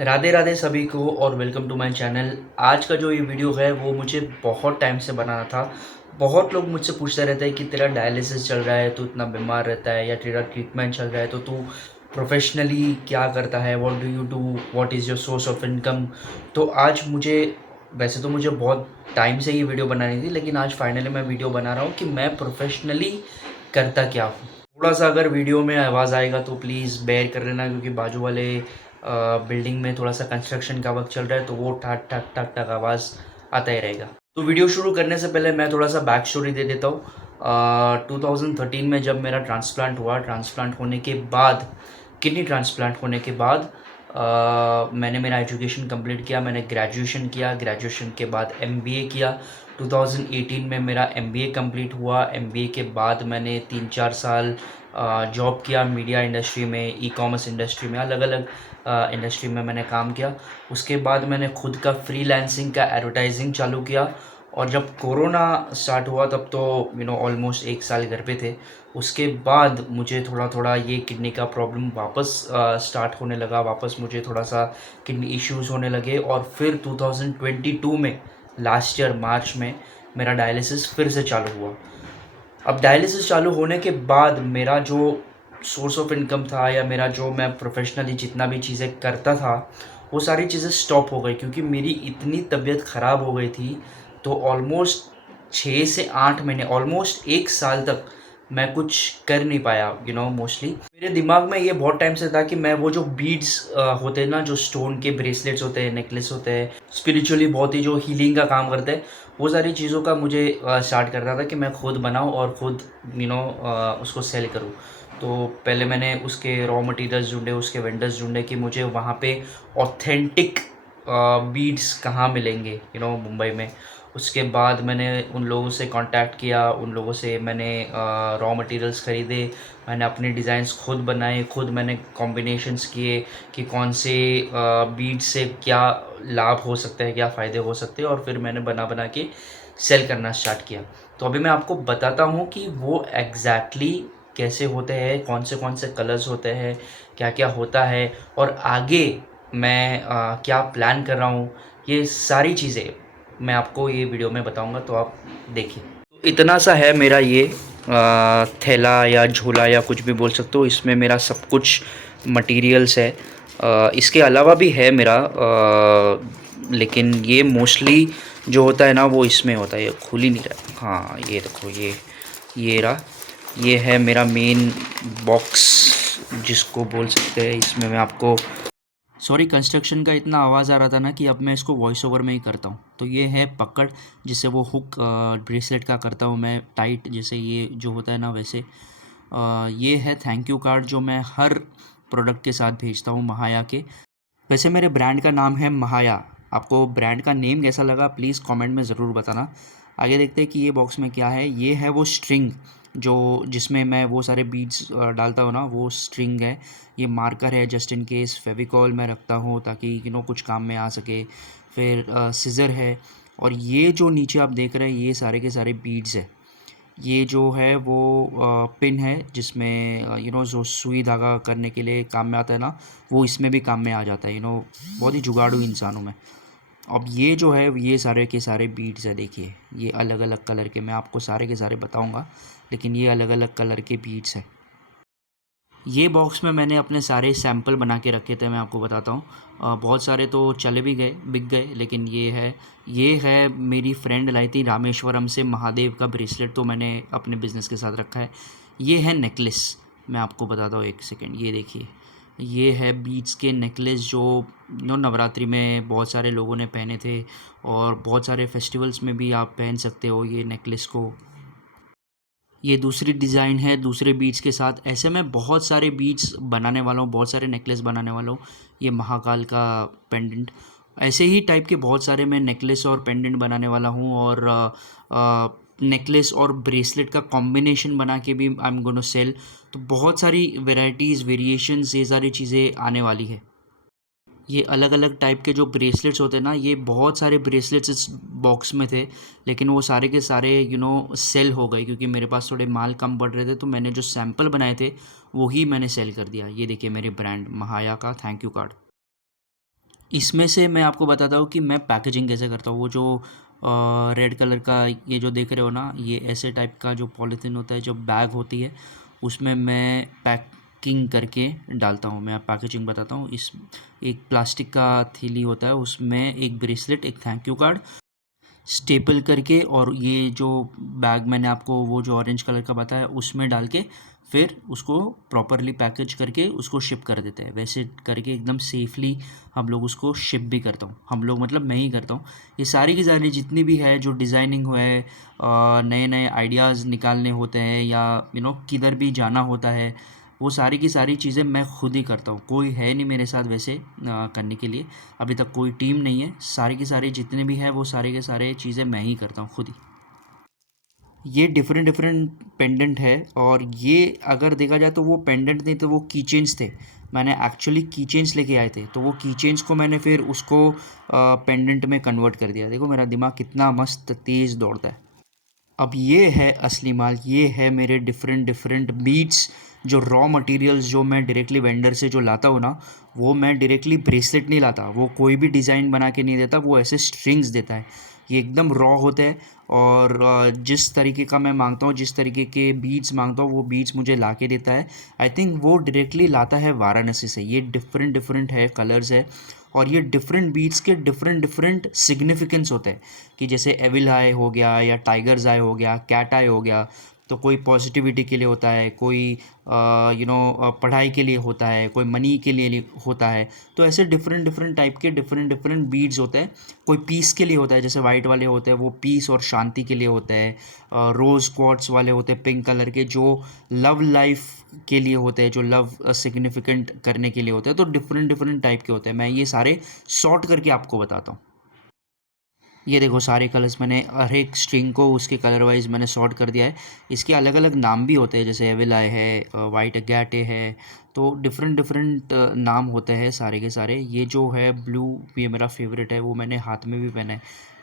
राधे राधे सभी को और वेलकम टू माय चैनल। आज का जो ये वीडियो है वो मुझे बहुत टाइम से बनाना था। बहुत लोग मुझसे पूछते रहते हैं कि तेरा डायलिसिस चल रहा है, तू इतना बीमार रहता है, या तेरा ट्रीटमेंट चल रहा है तो तू प्रोफेशनली क्या करता है, what do you do, what is your source of income. तो आज मुझे, वैसे तो मुझे बहुत टाइम से ये वीडियो बनानी थी, लेकिन आज फाइनली मैं वीडियो बना रहा हूँ कि मैं प्रोफेशनली करता क्या हूँ। थोड़ा सा अगर वीडियो में आवाज़ आएगा तो प्लीज़ बेयर कर लेना, क्योंकि बाजू वाले बिल्डिंग में थोड़ा सा कंस्ट्रक्शन का वर्क चल रहा है, तो वो ठक ठक ठक ठक आवाज़ आता ही रहेगा। तो वीडियो शुरू करने से पहले मैं थोड़ा सा बैक स्टोरी दे देता हूँ। 2013 में जब मेरा ट्रांसप्लांट हुआ, ट्रांसप्लांट होने के बाद, किडनी ट्रांसप्लांट होने के बाद मैंने मेरा एजुकेशन कंप्लीट किया। मैंने ग्रेजुएशन किया, ग्रेजुएशन के बाद एमबीए किया। 2018 में मेरा एमबीए कंप्लीट हुआ। एमबीए के बाद मैंने 3-4 साल जॉब किया मीडिया इंडस्ट्री में, ई कॉमर्स इंडस्ट्री में, अलग अलग इंडस्ट्री में मैंने काम किया। उसके बाद मैंने खुद का फ्रीलांसिंग का एडवर्टाइजिंग चालू किया। और जब कोरोना स्टार्ट हुआ तब तो ऑलमोस्ट 1 साल घर पे थे। उसके बाद मुझे थोड़ा थोड़ा ये किडनी का प्रॉब्लम वापस स्टार्ट होने लगा। वापस मुझे थोड़ा सा किडनी इश्यूज़ होने लगे, और फिर 2022 में, लास्ट ईयर मार्च में, मेरा डायलिसिस फिर से चालू हुआ। अब डायलिसिस चालू होने के बाद मेरा जो सोर्स ऑफ इनकम था, या मेरा जो मैं प्रोफेशनली जितना भी चीज़ें करता था, वो सारी चीज़ें स्टॉप हो गई, क्योंकि मेरी इतनी तबीयत ख़राब हो गई थी। तो ऑलमोस्ट 6 से 8 महीने, ऑलमोस्ट 1 साल तक मैं कुछ कर नहीं पाया। मोस्टली मेरे दिमाग में ये बहुत टाइम से था कि मैं वो जो बीड्स होते हैं ना, जो स्टोन के ब्रेसलेट्स होते हैं, नेकलेस होते हैं, स्पिरिचुअली बहुत ही जो हीलिंग का काम करते हैं, वो सारी चीज़ों का मुझे स्टार्ट करना था कि मैं खुद बनाऊँ और खुद उसको सेल करूँ। तो पहले मैंने उसके रॉ मटेरियल्स ढूँढे, उसके वेंडर्स ढूँढे कि मुझे वहाँ पे ऑथेंटिक बीड्स कहाँ मिलेंगे मुंबई में। उसके बाद मैंने उन लोगों से कांटेक्ट किया, उन लोगों से मैंने रॉ मटेरियल्स ख़रीदे, मैंने अपने डिज़ाइंस खुद बनाए, खुद मैंने कॉम्बिनेशंस किए कि कौन से बीड्स से क्या लाभ हो सकता है, क्या फ़ायदे हो सकते हैं, और फिर मैंने बना बना के सेल करना स्टार्ट किया। तो अभी मैं आपको बताता हूँ कि वो एग्जैक्टली कैसे होते हैं, कौन से कलर्स होते हैं, क्या क्या होता है, और आगे मैं क्या प्लान कर रहा हूँ। ये सारी चीज़ें मैं आपको ये वीडियो में बताऊंगा, तो आप देखिए। तो इतना सा है मेरा ये थैला या झोला या कुछ भी बोल सकते हो। इसमें मेरा सब कुछ मटेरियल्स है। इसके अलावा भी है मेरा, लेकिन ये मोस्टली जो होता है ना वो इसमें होता है। ये खुल ही नहीं रहा। हाँ, ये देखो, ये रहा। ये है मेरा मेन बॉक्स, जिसको बोल सकते हैं। इसमें मैं आपको, सॉरी, कंस्ट्रक्शन का इतना आवाज़ आ रहा था ना कि अब मैं इसको वॉइस ओवर में ही करता हूँ। तो ये है पकड़, जिससे वो हुक ब्रेसलेट का करता हूँ मैं टाइट, जैसे ये जो होता है ना वैसे। ये है थैंक यू कार्ड, जो मैं हर प्रोडक्ट के साथ भेजता हूँ महाया के। वैसे मेरे ब्रांड का नाम है महाया। आपको ब्रांड का नेम कैसा लगा प्लीज़ कमेंट में ज़रूर बताना। आगे देखते हैं कि ये बॉक्स में क्या है। ये है वो स्ट्रिंग जो, जिसमें मैं वो सारे बीड्स डालता हूँ ना, वो स्ट्रिंग है। ये मार्कर है, जस्ट इन केस। फेविकॉल मैं रखता हूँ ताकि कुछ काम में आ सके। फिर सिज़र है। और ये जो नीचे आप देख रहे हैं, ये सारे के सारे बीड्स है। ये जो है वो पिन है, जिसमें जो सुई धागा करने के लिए काम में आता है ना, वो इसमें भी काम में आ जाता है। बहुत ही जुगाड़ू इंसान हूँ मैं। अब ये जो है, ये सारे के सारे बीड्स है। देखिए, ये अलग अलग कलर के, मैं आपको सारे के सारे बताऊंगा, लेकिन ये अलग अलग कलर के बीड्स है। ये बॉक्स में मैंने अपने सारे सैंपल बना के रखे थे, मैं आपको बताता हूँ। बहुत सारे तो चले भी गए, बिक गए, लेकिन ये है मेरी फ्रेंड लाई थी रामेश्वरम से, महादेव का ब्रेसलेट, तो मैंने अपने बिज़नेस के साथ रखा है। ये है नेकलेस, मैं आपको बताता हूँ, एक सेकेंड। ये देखिए, ये है बीड्स के नेकलेस, जो नवरात्रि में बहुत सारे लोगों ने पहने थे, और बहुत सारे फेस्टिवल्स में भी आप पहन सकते हो ये नेकलेस को। ये दूसरी डिज़ाइन है दूसरे बीड्स के साथ। ऐसे मैं बहुत सारे बीड्स बनाने वाला हूँ, बहुत सारे नेकलेस बनाने वाला हूँ। ये महाकाल का पेंडेंट, ऐसे ही टाइप के बहुत सारे मैं नेकलेस और पेंडेंट बनाने वाला हूँ। और नेकलेस और ब्रेसलेट का कॉम्बिनेशन बना के भी आई एम गोना सेल। तो बहुत सारी वेराइटीज़, वेरिएशंस, ये सारी चीज़ें आने वाली है। ये अलग अलग टाइप के जो ब्रेसलेट्स होते हैं ना, ये बहुत सारे ब्रेसलेट्स इस बॉक्स में थे, लेकिन वो सारे के सारे सेल हो गए, क्योंकि मेरे पास थोड़े माल कम पड़ रहे थे। तो मैंने जो सैंपल बनाए थे वो ही मैंने सेल कर दिया। ये देखिए मेरे ब्रांड महाया का थैंक यू कार्ड। इसमें से मैं आपको बताता हूँ कि मैं पैकेजिंग कैसे करता हूँ। वो जो रेड कलर का ये जो देख रहे हो ना, ये ऐसे टाइप का जो पॉलीथीन होता है, जो बैग होती है, उसमें मैं पैकिंग करके डालता हूँ। मैं पैकेजिंग बताता हूँ। इस एक प्लास्टिक का थैली होता है, उसमें एक ब्रेसलेट, एक थैंक यू कार्ड स्टेपल करके, और ये जो बैग मैंने आपको वो जो ऑरेंज कलर का बताया उसमें डाल के फिर उसको प्रॉपरली पैकेज करके उसको शिप कर देते हैं। वैसे करके एकदम सेफली हम लोग उसको शिप भी करता हूँ। हम लोग मतलब मैं ही करता हूँ। ये सारी की सारी जितनी भी है जो डिज़ाइनिंग हुआ है, नए नए आइडियाज़ निकालने होते हैं, या किधर भी जाना होता है, वो सारी की सारी चीज़ें मैं खुद ही करता हूँ। कोई है नहीं मेरे साथ वैसे करने के लिए। अभी तक कोई टीम नहीं है। सारी की सारी जितने भी हैं वो सारे के सारे चीज़ें मैं ही करता हूँ खुद ही। ये डिफरेंट डिफरेंट पेंडेंट है, और ये अगर देखा जाए तो वो पेंडेंट नहीं, तो वो की चेन्स थे। मैंने एक्चुअली की चेन्स लेके आए थे, तो वो की चेन्स को मैंने फिर उसको पेंडेंट में कन्वर्ट कर दिया। देखो मेरा दिमाग कितना मस्त तेज़ दौड़ता है। अब ये है असली माल। ये है मेरे डिफरेंट डिफरेंट बीट्स, जो रॉ मटेरियल्स जो मैं डायरेक्टली वेंडर से जो लाता हूँ ना, वो मैं डायरेक्टली ब्रेसलेट नहीं लाता। वो कोई भी डिज़ाइन बना के नहीं देता, वो ऐसे स्ट्रिंग्स देता है। ये एकदम रॉ होते हैं, और जिस तरीके का मैं मांगता हूँ, जिस तरीके के बीट्स मांगता हूँ, वो बीट्स मुझे ला के देता है। आई थिंक वो डायरेक्टली लाता है वाराणसी से। ये डिफरेंट डिफरेंट है, कलर्स है, और ये डिफरेंट बीट्स के डिफरेंट डिफरेंट सिग्निफिकेंस होते हैं। कि जैसे एविल आई हो गया, या टाइगर्स आई हो गया, कैट आई हो गया, तो कोई पॉजिटिविटी के लिए होता है, कोई पढ़ाई के लिए होता है, कोई मनी के लिए होता है। तो ऐसे डिफरेंट डिफरेंट टाइप के डिफरेंट डिफरेंट बीड्स होते हैं। कोई पीस के लिए होता है, जैसे वाइट वाले होते हैं वो पीस और शांति के लिए होते हैं। रोज़ क्वार्ट्स वाले होते हैं पिंक कलर के, जो लव लाइफ के लिए होते हैं, जो लव सिग्निफिकेंट करने के लिए होते हैं। तो डिफरेंट डिफरेंट टाइप के होते हैं। मैं ये सारे सॉर्ट करके आपको बताता हूँ। ये देखो सारे कलर्स मैंने हर एक स्ट्रिंग को उसके कलर वाइज मैंने सॉर्ट कर दिया है। इसके अलग अलग नाम भी होते हैं, जैसे एविल आई है, वाइट अगैटे है। तो डिफरेंट डिफरेंट नाम होते हैं सारे के सारे। ये जो है ब्लू, ये मेरा फेवरेट है, वो मैंने हाथ में भी पहना है।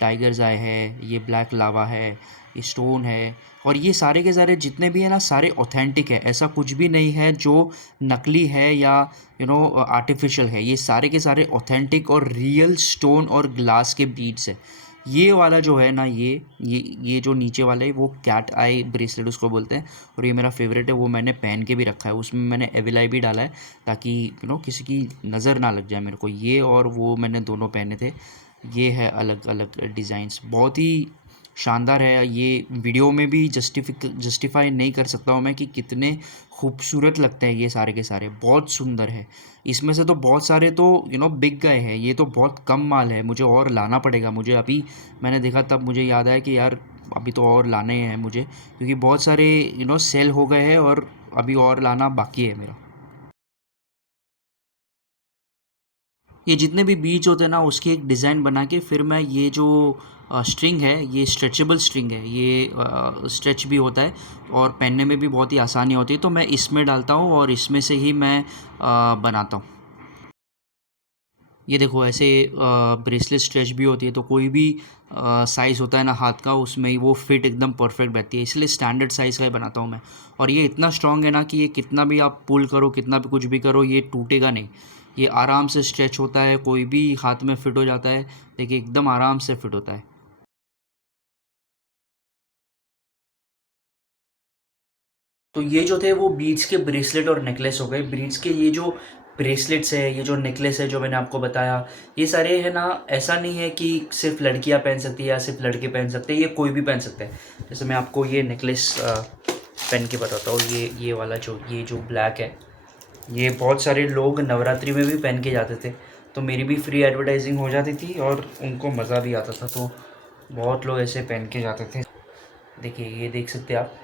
टाइगर्स आई है, ये ब्लैक लावा है, ये स्टोन है। और ये सारे के सारे जितने भी हैं ना, सारे ऑथेंटिक है। ऐसा कुछ भी नहीं है जो नकली है या आर्टिफिशियल है। ये सारे के सारे ऑथेंटिक और रियल स्टोन और ग्लास के बीड्स है। ये वाला जो है ना, ये जो नीचे वाला है, वो कैट आई ब्रेसलेट उसको बोलते हैं, और ये मेरा फेवरेट है। वो मैंने पहन के भी रखा है। उसमें मैंने एविल आई भी डाला है, ताकि किसी की नज़र ना लग जाए मेरे को। ये और वो मैंने दोनों पहने थे। ये है अलग अलग डिज़ाइंस, बहुत ही शानदार है। ये वीडियो में भी जस्टिफाई नहीं कर सकता हूँ मैं कि कितने खूबसूरत लगते हैं ये सारे के सारे। बहुत सुंदर है। इसमें से तो बहुत सारे तो बिक गए हैं। ये तो बहुत कम माल है, मुझे और लाना पड़ेगा। मुझे अभी मैंने देखा तब मुझे याद आया कि यार अभी तो और लाने हैं मुझे, क्योंकि बहुत सारे सेल हो गए हैं, और अभी और लाना बाकी है मेरा। ये जितने भी बीच होते हैं ना, उसकी एक डिज़ाइन बना के फिर मैं ये जो स्ट्रिंग है, ये स्ट्रेचेबल स्ट्रिंग है, ये स्ट्रेच भी होता है, और पहनने में भी बहुत ही आसानी होती है। तो मैं इसमें डालता हूँ, और इसमें से ही मैं बनाता हूँ। ये देखो ऐसे ब्रेसलेट स्ट्रेच भी होती है, तो कोई भी साइज़ होता है ना हाथ का, उसमें ही वो फिट एकदम परफेक्ट बैठती है। इसलिए स्टैंडर्ड साइज़ का ही बनाता हूँ मैं। और ये इतना स्ट्रॉन्ग है ना कि ये कितना भी आप पुल करो, कितना भी कुछ भी करो, ये टूटेगा नहीं। ये आराम से स्ट्रेच होता है, कोई भी हाथ में फिट हो जाता है। देखिए एकदम आराम से फिट होता है। तो ये जो थे वो बीड्स के ब्रेसलेट और नेकलेस हो गए। बीड्स के ये जो ब्रेसलेट्स है, ये जो नेकलेस है जो मैंने आपको बताया, ये सारे है ना, ऐसा नहीं है कि सिर्फ लड़कियां पहन सकती है या सिर्फ लड़के पहन सकते हैं। ये कोई भी पहन सकते हैं। जैसे मैं आपको ये नेकलेस पहन के बताता हूँ। ये वाला ये जो ब्लैक है, ये बहुत सारे लोग नवरात्रि में भी पहन के जाते थे। तो मेरी भी फ्री एडवर्टाइजिंग हो जाती थी, और उनको मज़ा भी आता था। तो बहुत लोग ऐसे पहन के जाते थे। देखिए ये देख सकते हैं आप।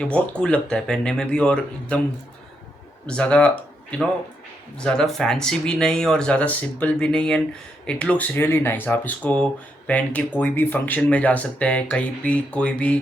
ये बहुत कूल लगता है पहनने में भी, और एकदम ज़्यादा यू नो ज़्यादा फैंसी भी नहीं और ज़्यादा सिंपल भी नहीं, and it looks really nice. आप इसको पहन के कोई भी फंक्शन में जा सकते हैं, कहीं भी कोई भी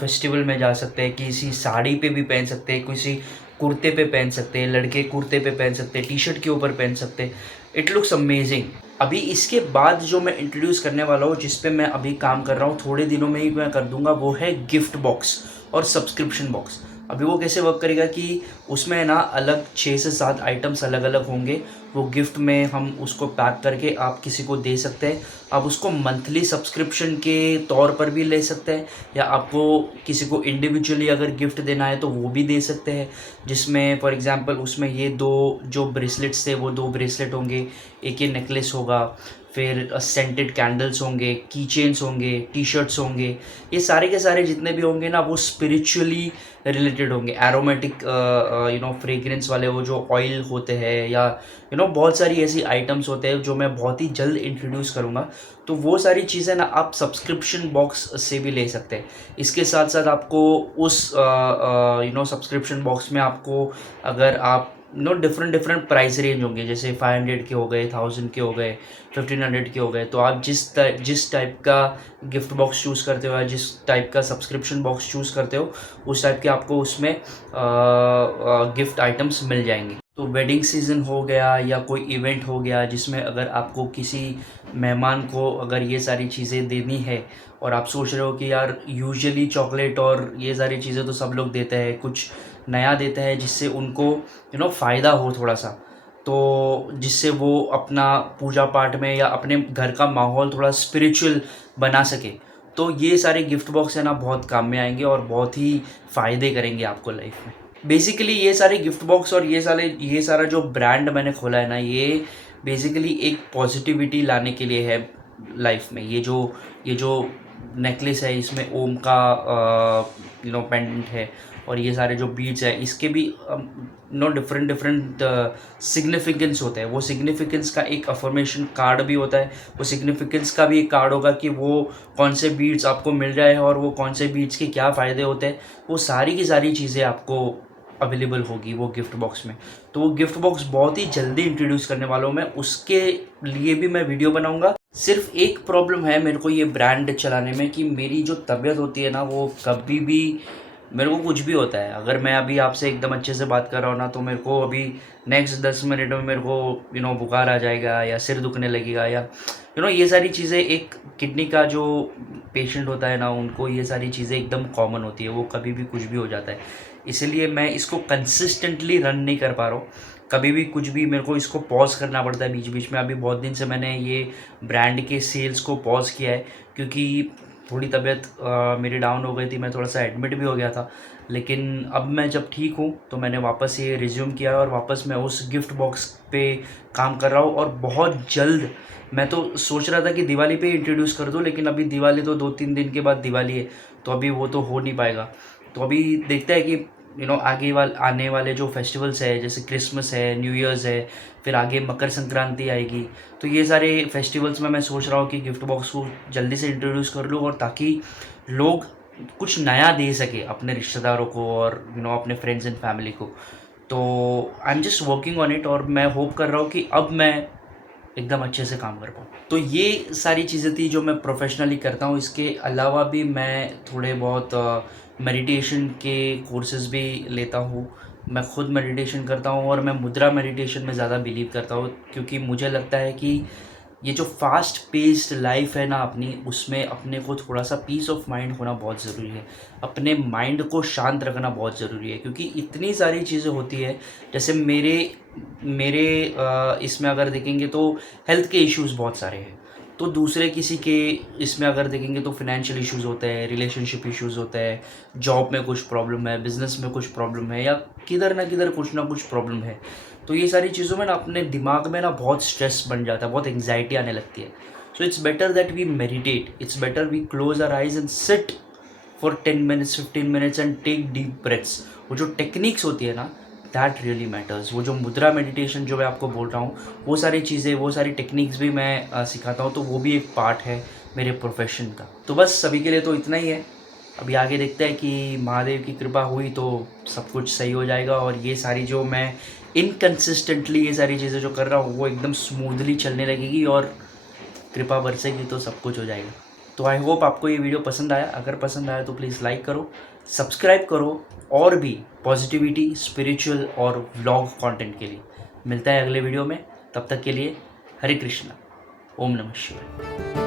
फेस्टिवल में जा सकते हैं, किसी साड़ी पे भी पहन सकते हैं, किसी कुर्ते पे पहन सकते हैं, लड़के कुर्ते पे पहन सकते हैं, टी शर्ट के ऊपर पहन सकते हैं। It looks amazing. अभी इसके बाद जो मैं इंट्रोड्यूस करने वाला हूँ, जिस पे मैं अभी काम कर रहा हूँ, थोड़े दिनों में ही मैं कर दूंगा, वो है गिफ्ट बॉक्स और सब्सक्रिप्शन बॉक्स। अभी वो कैसे वर्क करेगा कि उसमें ना अलग 6 से 7 आइटम्स अलग अलग होंगे। वो गिफ्ट में हम उसको पैक करके आप किसी को दे सकते हैं। आप उसको मंथली सब्सक्रिप्शन के तौर पर भी ले सकते हैं, या आपको किसी को इंडिविजुअली अगर गिफ्ट देना है तो वो भी दे सकते हैं। जिसमें फॉर एग्जांपल उसमें ये 2 जो ब्रेसलेट्स थे वो 2 ब्रेसलेट होंगे, एक ये नेकलेस होगा, फिर सेंटेड कैंडल्स होंगे, की चेन्स होंगे, टी शर्ट्स होंगे। ये सारे के सारे जितने भी होंगे ना वो स्पिरिचुअली रिलेटेड होंगे। एरोमेटिक फ्रेग्रेंस वाले वो जो ऑयल होते हैं, या बहुत सारी ऐसी आइटम्स होते हैं जो मैं बहुत ही जल्द इंट्रोड्यूस करूँगा। तो वो सारी चीज़ें ना आप सब्सक्रिप्शन बॉक्स से भी ले सकते हैं। इसके साथ साथ आपको उस सब्सक्रिप्शन बॉक्स में आपको, अगर आप डिफरेंट डिफरेंट प्राइस रेंज होंगे, जैसे 500 के हो गए, 1000 के हो गए, 1500 के हो गए। तो आप जिस टाइप का गिफ्ट बॉक्स चूज़ करते हो या जिस टाइप का सब्सक्रिप्शन बॉक्स चूज़ करते हो, उस टाइप के आपको उसमें गिफ्ट आइटम्स मिल जाएंगे। तो वेडिंग सीज़न हो गया या कोई इवेंट हो गया जिसमें अगर आपको किसी मेहमान को अगर ये सारी चीज़ें देनी है, और आप सोच रहे हो कि यार यूजुअली चॉकलेट और ये सारी चीज़ें तो सब लोग देते हैं, कुछ नया देते हैं जिससे उनको फ़ायदा हो थोड़ा सा, तो जिससे वो अपना पूजा पाठ में या अपने घर का माहौल थोड़ा स्पिरिचुअल बना सके, तो ये सारे गिफ्ट बॉक्स है ना बहुत काम में आएंगे और बहुत ही फ़ायदे करेंगे आपको लाइफ में। बेसिकली ये सारे गिफ्ट बॉक्स और ये सारा जो ब्रांड मैंने खोला है ना, ये बेसिकली एक पॉजिटिविटी लाने के लिए है लाइफ में। ये जो नेकलेस है इसमें ओम का पेंडेंट है, और ये सारे जो बीड्स है इसके भी डिफरेंट डिफरेंट सिग्निफिकेंस होते हैं। वो सिग्निफिकेंस का एक अफर्मेशन कार्ड भी होता है, वो सिग्निफिकेंस का भी एक कार्ड होगा कि वो कौन से बीड्स आपको मिल रहे हैं और वो कौन से बीड्स के क्या फ़ायदे होते हैं। वो सारी की सारी चीज़ें आपको अवेलेबल होगी वो गिफ्ट बॉक्स में। तो वो गिफ्ट बॉक्स बहुत ही जल्दी इंट्रोड्यूस करने वाला हूँ मैं, उसके लिए भी मैं वीडियो बनाऊंगा। सिर्फ एक प्रॉब्लम है मेरे को ये ब्रांड चलाने में, कि मेरी जो तबीयत होती है ना वो कभी भी, मेरे को कुछ भी होता है, अगर मैं अभी आपसे एकदम अच्छे से बात कर रहा हूँ ना, तो मेरे को अभी नेक्स्ट 10 मिनट में मेरे को बुखार आ जाएगा या सिर दुखने लगेगा, या ये सारी चीज़ें, एक किडनी का जो पेशेंट होता है ना उनको ये सारी चीज़ें एकदम कॉमन होती है, वो कभी भी कुछ भी हो जाता है। इसलिए मैं इसको कंसिस्टेंटली रन नहीं कर पा रहा हूँ। कभी भी कुछ भी मेरे को इसको पॉज़ करना पड़ता है बीच बीच में। अभी बहुत दिन से मैंने ये ब्रांड के सेल्स को पॉज़ किया है, क्योंकि थोड़ी तबीयत मेरी डाउन हो गई थी, मैं थोड़ा सा एडमिट भी हो गया था। लेकिन अब मैं जब ठीक हूँ तो मैंने वापस ये रिज्यूम किया और वापस मैं उस गिफ्ट बॉक्स पे काम कर रहा हूँ। और बहुत जल्द, मैं तो सोच रहा था कि दिवाली पे इंट्रोड्यूस कर दूँ, लेकिन अभी दिवाली तो 2-3 दिन के बाद दिवाली है, तो अभी वो तो हो नहीं पाएगा। तो अभी देखते हैं कि आने वाले जो फेस्टिवल्स है, जैसे क्रिसमस है, न्यू ईयर्स है, फिर आगे मकर संक्रांति आएगी। तो ये सारे फेस्टिवल्स में मैं सोच रहा हूँ कि गिफ्ट बॉक्स को जल्दी से इंट्रोड्यूस कर लूँ, और ताकि लोग कुछ नया दे सके अपने रिश्तेदारों को और अपने फ्रेंड्स एंड फैमिली को। तो I am just working on it, और मैं होप कर रहा हूँ कि अब मैं एकदम अच्छे से काम कर पाऊँ। तो ये सारी चीज़ें थी जो मैं प्रोफेशनली करता हूँ। इसके अलावा भी मैं थोड़े बहुत मेडिटेशन के कोर्सेज़ भी लेता हूँ। मैं खुद मेडिटेशन करता हूँ, और मैं मुद्रा मेडिटेशन में ज़्यादा बिलीव करता हूँ, क्योंकि मुझे लगता है कि ये जो फास्ट पेस्ड लाइफ है ना अपनी, उसमें अपने को थोड़ा सा पीस ऑफ माइंड होना बहुत ज़रूरी है। अपने माइंड को शांत रखना बहुत ज़रूरी है, क्योंकि इतनी सारी चीज़ें होती है। जैसे मेरे मेरे इसमें अगर देखेंगे तो हेल्थ के इश्यूज़ बहुत सारे हैं। तो दूसरे किसी के इसमें अगर देखेंगे तो फिनेंशियल इश्यूज़ होते हैं, रिलेशनशिप इश्यूज़ होते हैं, जॉब में कुछ प्रॉब्लम है, बिज़नेस में कुछ प्रॉब्लम है, या किधर ना किधर कुछ ना कुछ प्रॉब्लम है। तो ये सारी चीज़ों में ना अपने दिमाग में ना बहुत स्ट्रेस बन जाता है, बहुत एंग्जाइटी आने लगती है। So it's better that we meditate, it's better we close our eyes and sit for 10 minutes 15 minutes and take deep breaths. वो जो टेक्निक्स होती है ना, दैट रियली मैटर्स। वो जो मुद्रा मेडिटेशन जो मैं आपको बोल रहा हूँ, वो सारी चीज़ें, वो सारी टेक्निक्स भी मैं सिखाता हूँ, तो वो भी एक पार्ट है मेरे प्रोफेशन का। तो बस अभी के लिए तो इतना ही है। अभी आगे देखते हैं कि महादेव की कृपा हुई तो सब कुछ सही हो जाएगा, और ये सारी जो मैं इनकंसिस्टेंटली ये सारी चीज़ें जो कर रहा हूँ वो एकदम स्मूथली चलने लगेगी, और कृपा बरसेगी तो सब कुछ हो जाएगा। तो आई होप आपको ये वीडियो पसंद आया। अगर पसंद आया तो प्लीज़ लाइक करो, सब्सक्राइब करो, और भी पॉजिटिविटी, स्पिरिचुअल और व्लॉग कंटेंट के लिए मिलता है अगले वीडियो में। तब तक के लिए हरे कृष्णा, ओम नमः शिवाय।